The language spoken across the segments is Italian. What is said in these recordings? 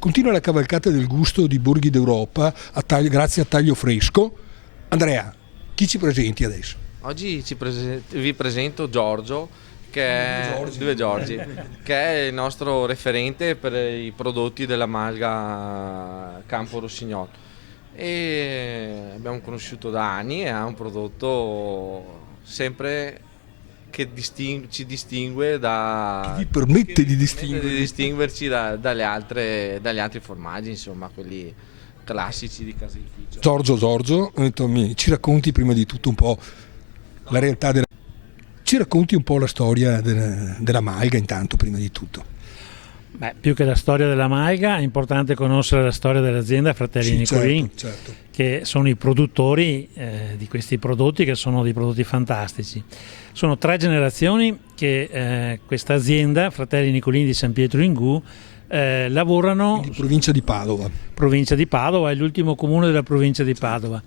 Continua la cavalcata del gusto di Borghi d'Europa grazie a Taglio Fresco. Andrea, chi ci presenti adesso? Oggi vi presento Giorgio, che è, Due Giorgi, che è il nostro referente per i prodotti della Malga Campo Rossignol. E abbiamo conosciuto da anni e ha un prodotto sempre che ci distingue che vi permette di distinguerci dagli altri formaggi, insomma, quelli classici di caseificio. Giorgio, ci racconti prima di tutto un po' la realtà ci racconti un po' la storia della Malga intanto, prima di tutto. Beh, più che la storia della Malga è importante conoscere la storia dell'azienda Fratelli Nicolin, certo. Che sono i produttori di questi prodotti, che sono dei prodotti fantastici. Sono 3 generazioni che questa azienda, Fratelli Nicolin di San Pietro in Gu, lavorano. In provincia di Padova. Provincia di Padova, è l'ultimo comune della provincia di Padova.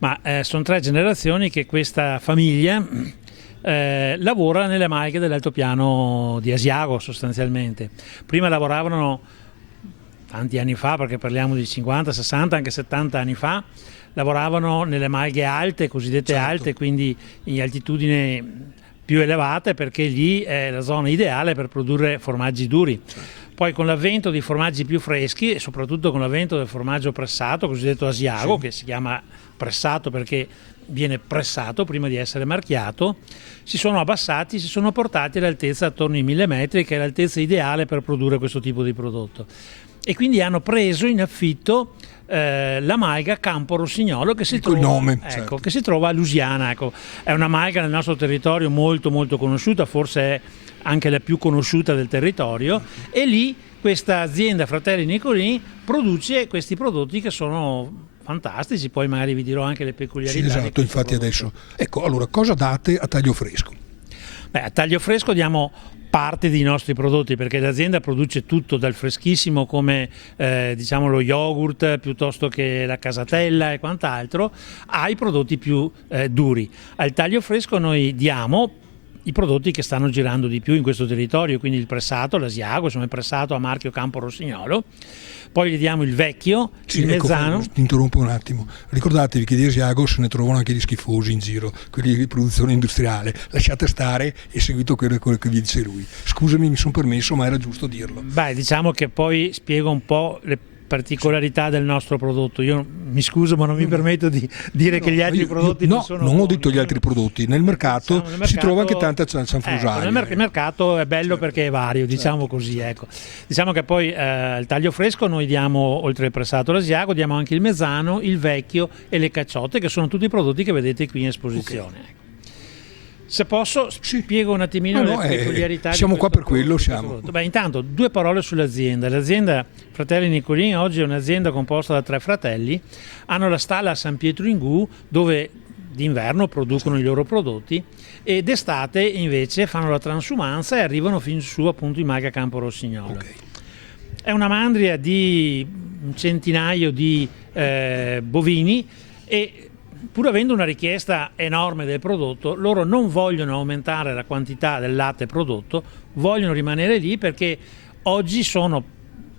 Ma sono 3 generazioni che questa famiglia lavora nelle malghe dell'altopiano di Asiago sostanzialmente. Prima lavoravano tanti anni fa, perché parliamo di 50, 60, anche 70 anni fa, lavoravano nelle malghe alte, cosiddette alte, quindi in altitudine più elevate, perché lì è la zona ideale per produrre formaggi duri. Poi con l'avvento di formaggi più freschi e soprattutto con l'avvento del formaggio pressato, cosiddetto Asiago, che si chiama pressato perché viene pressato prima di essere marchiato, si sono abbassati, si sono portati all'altezza attorno ai 1000 metri, che è l'altezza ideale per produrre questo tipo di prodotto. E quindi hanno preso in affitto la malga Campo Rossignolo, che si trova, il nome, certo, che si trova a Lusiana. Ecco. È una malga nel nostro territorio molto molto conosciuta, forse è anche la più conosciuta del territorio, e lì questa azienda Fratelli Nicolin produce questi prodotti che sono fantastici. Poi magari vi dirò anche le peculiarità. Sì, esatto, infatti prodotto. Adesso. Ecco, allora cosa date a Taglio Fresco? Beh, a Taglio Fresco diamo parte dei nostri prodotti, perché l'azienda produce tutto, dal freschissimo come diciamo lo yogurt, piuttosto che la casatella e quant'altro, ai prodotti più duri. Al Taglio Fresco noi diamo i prodotti che stanno girando di più in questo territorio, quindi il pressato, l'Asiago, insomma il pressato a marchio Campo Rossignolo. Poi gli diamo il vecchio, il mezzano. Ti interrompo un attimo. Ricordatevi che di Asiago se ne trovano anche gli schifosi in giro, quelli di produzione industriale. Lasciate stare e seguite quello che vi dice lui. Scusami, mi sono permesso, ma era giusto dirlo. Beh, diciamo che poi spiego un po' le particolarità del nostro prodotto. Io mi scuso, ma non mi permetto di dire che gli altri prodotti non sono non ho detto gli altri prodotti. Nel mercato si trova anche tanta cianfrusaglia. Il mercato è bello, certo, perché è vario, diciamo, certo, così, ecco. Diciamo che poi il Taglio Fresco noi diamo, oltre al pressato l'Asiago, diamo anche il mezzano, il vecchio e le cacciotte, che sono tutti i prodotti che vedete qui in esposizione. Okay. Se posso, spiego un attimino le peculiarità. Siamo qua per quello, siamo. Beh, intanto 2 parole sull'azienda. L'azienda Fratelli Nicolin oggi è un'azienda composta da 3 fratelli. Hanno la stalla a San Pietro in Gu, dove d'inverno producono i loro prodotti, e d'estate invece fanno la transumanza e arrivano fin su appunto in Malga Campo Rossignolo. Okay. È una mandria di un centinaio di bovini, e pur avendo una richiesta enorme del prodotto, loro non vogliono aumentare la quantità del latte prodotto, vogliono rimanere lì, perché oggi sono,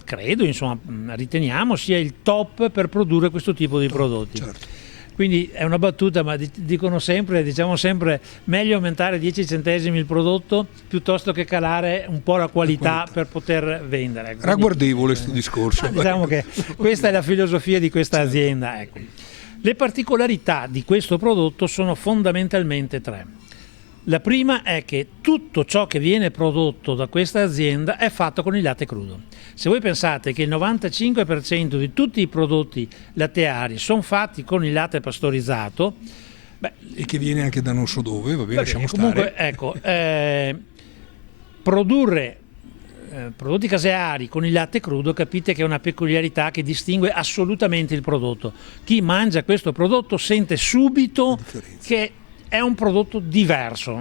credo, insomma, riteniamo sia il top per produrre questo tipo di prodotti. Certo. Quindi è una battuta, ma diciamo sempre meglio aumentare 10 centesimi il prodotto piuttosto che calare un po' la qualità per poter vendere. Quindi, ragguardevole questo discorso. Diciamo che questa è la filosofia di questa azienda. Ecco. Le particolarità di questo prodotto sono fondamentalmente 3. La prima è che tutto ciò che viene prodotto da questa azienda è fatto con il latte crudo. Se voi pensate che il 95% di tutti i prodotti latteari sono fatti con il latte pastorizzato, e che viene anche da non so dove, va bene, lasciamo comunque, stare. Ecco, produrre prodotti caseari con il latte crudo, capite che è una peculiarità che distingue assolutamente il prodotto. Chi mangia questo prodotto sente subito che è un prodotto diverso,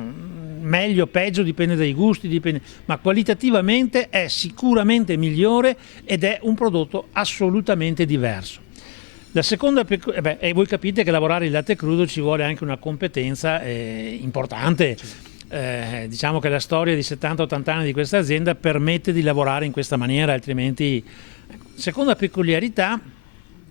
meglio o peggio dipende dai gusti, ma qualitativamente è sicuramente migliore ed è un prodotto assolutamente diverso. La seconda, e voi capite che lavorare il latte crudo ci vuole anche una competenza importante. Diciamo che la storia di 70-80 anni di questa azienda permette di lavorare in questa maniera, altrimenti... Seconda peculiarità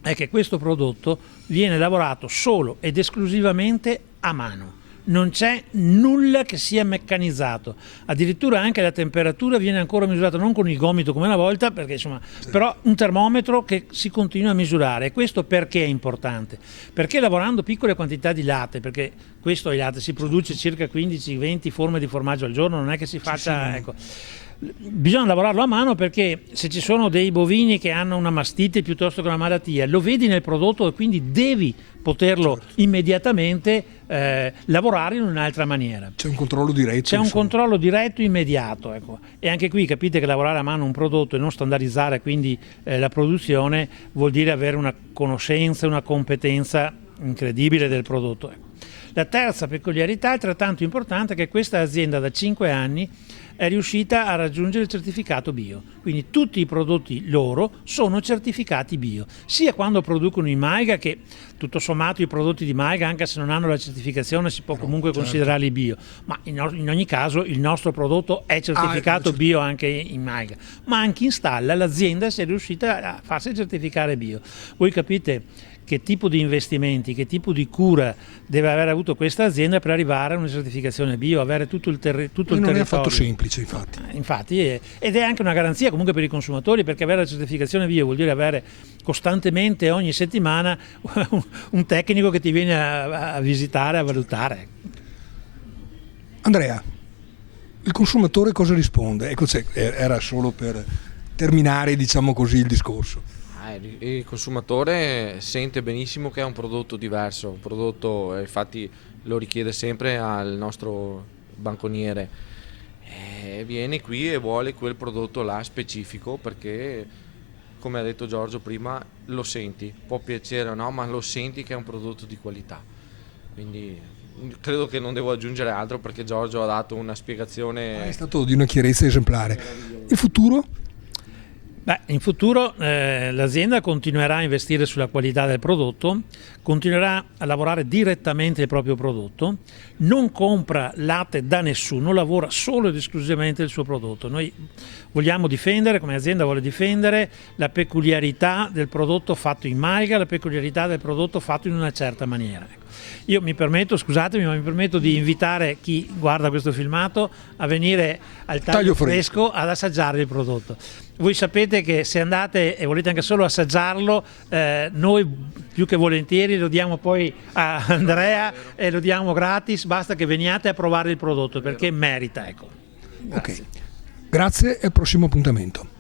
è che questo prodotto viene lavorato solo ed esclusivamente a mano. Non c'è nulla che sia meccanizzato, addirittura anche la temperatura viene ancora misurata non con il gomito come una volta, perché insomma, però un termometro che si continua a misurare. E questo perché è importante? Perché lavorando piccole quantità di latte, perché questo è il latte, si produce circa 15-20 forme di formaggio al giorno, non è che si faccia... Ecco. Bisogna lavorarlo a mano, perché se ci sono dei bovini che hanno una mastite piuttosto che una malattia, lo vedi nel prodotto e quindi devi poterlo immediatamente lavorare in un'altra maniera. C'è un controllo diretto. C'è un controllo diretto immediato, ecco. E anche qui capite che lavorare a mano un prodotto e non standardizzare quindi la produzione vuol dire avere una conoscenza, una competenza incredibile del prodotto, ecco. La terza peculiarità, altrettanto importante, è che questa azienda da 5 anni è riuscita a raggiungere il certificato bio, quindi tutti i prodotti loro sono certificati bio, sia quando producono in Maiga, che tutto sommato i prodotti di Maiga, anche se non hanno la certificazione, si può comunque considerarli bio, ma in ogni caso il nostro prodotto è certificato bio anche in Maiga, ma anche in stalla l'azienda si è riuscita a farsi certificare bio. Voi capite che tipo di investimenti, che tipo di cura deve aver avuto questa azienda per arrivare a una certificazione bio, avere tutto il territorio. Non è affatto semplice, infatti, ed è anche una garanzia comunque per i consumatori, perché avere la certificazione bio vuol dire avere costantemente ogni settimana un tecnico che ti viene a visitare, a valutare. Andrea, il consumatore cosa risponde? Ecco, era solo per terminare, diciamo così, il discorso. Il consumatore sente benissimo che è un prodotto diverso, un prodotto, infatti lo richiede sempre al nostro banconiere, viene qui e vuole quel prodotto là specifico, perché come ha detto Giorgio prima, lo senti, può piacere o no, ma lo senti che è un prodotto di qualità. Quindi credo che non devo aggiungere altro, perché Giorgio ha dato una spiegazione. È stato di una chiarezza esemplare. Il futuro? In futuro l'azienda continuerà a investire sulla qualità del prodotto, continuerà a lavorare direttamente il proprio prodotto, non compra latte da nessuno, lavora solo ed esclusivamente il suo prodotto. Noi vogliamo difendere, come azienda vuole difendere, la peculiarità del prodotto fatto in Maiga, la peculiarità del prodotto fatto in una certa maniera. Io mi permetto, scusatemi, ma mi permetto di invitare chi guarda questo filmato a venire al taglio fresco ad assaggiare il prodotto. Voi sapete che se andate e volete anche solo assaggiarlo, noi più che volentieri lo diamo poi a Andrea e lo diamo gratis, basta che veniate a provare il prodotto, perché merita, ecco. Ok, grazie e al prossimo appuntamento.